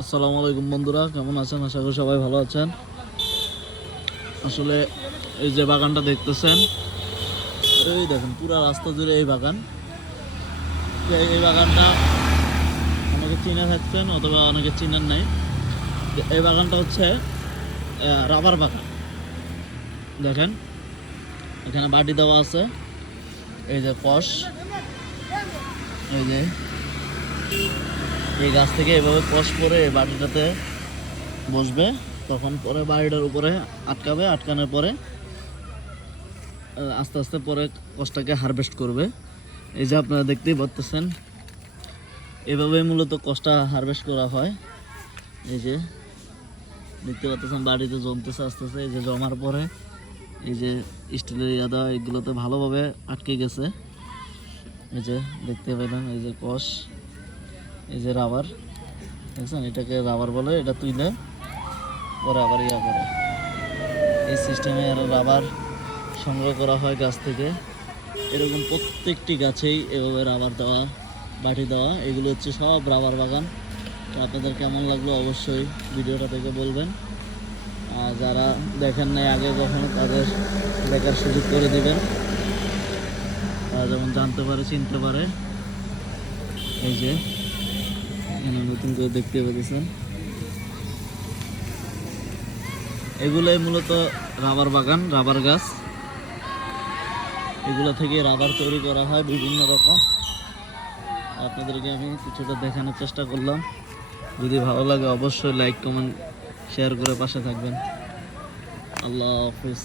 আসসালামু আলাইকুম বন্ধুরা, কেমন আছেন? আশা করি সবাই ভালো আছেন। আসলে এই যে বাগানটা দেখতেছেন, এই দেখেন পুরো রাস্তা জুড়ে এই বাগান। এই বাগানটা অনেকে চিনে থাকছেন অথবা অনেকে চিনেন নাই। এই বাগানটা হচ্ছে রাবার বাগান। দেখেন এখানে বাটি দেওয়া আছে, এই যে কষ, এই যে এই গাছ থেকে এভাবে কষ করে এই বাটিটাতে বসবে, তখন পরে বাড়িটার উপরে আটকাবে। আটকানোর পরে আস্তে আস্তে পরে কষটাকে হারভেস্ট করবে। এই যে আপনারা দেখতেই পাচ্ছেন, এভাবেই মূলত কষটা হারভেস্ট করা হয়। এই যে দেখতে পাচ্ছেন বাড়িতে জমতেছে আস্তে আস্তে। এই যে জমার পরে এই যে স্টিলের ইয়াদা এগুলোতে ভালোভাবে আটকে গেছে। এই যে দেখতে পেলেন, এই যে কষ, এই যে রাবার দেখছেন, এটাকে রাবার বলে। এটা তুইলে পরে আবার ইয়া করে এই সিস্টেমে আরও রাবার সংগ্রহ করা হয় গাছ থেকে। এরকম প্রত্যেকটি গাছেই এভাবে রাবার দেওয়া, বাটি দেওয়া, এগুলো হচ্ছে সব রাবার বাগান। তো আপনাদের কেমন লাগলো অবশ্যই ভিডিওটা থেকে বলবেন। আর যারা দেখেন নাই আগে কখনো, তাদের দেখার সুযোগ করে দিবেন, তারা যেমন জানতে পারে, চিনতে পারে। এই যে এখানে নতুন করে দেখতে পেয়েছেন, এগুলোই মূলত রাবার বাগান, রাবার গাছ। এগুলো থেকে রাবার তৈরি করা হয় বিভিন্ন রকম। আপনাদেরকে আমি কিছুটা দেখানোর চেষ্টা করলাম। যদি ভালো লাগে অবশ্যই লাইক, কমেন্ট, শেয়ার করে পাশে থাকবেন। আল্লাহ হাফিজ।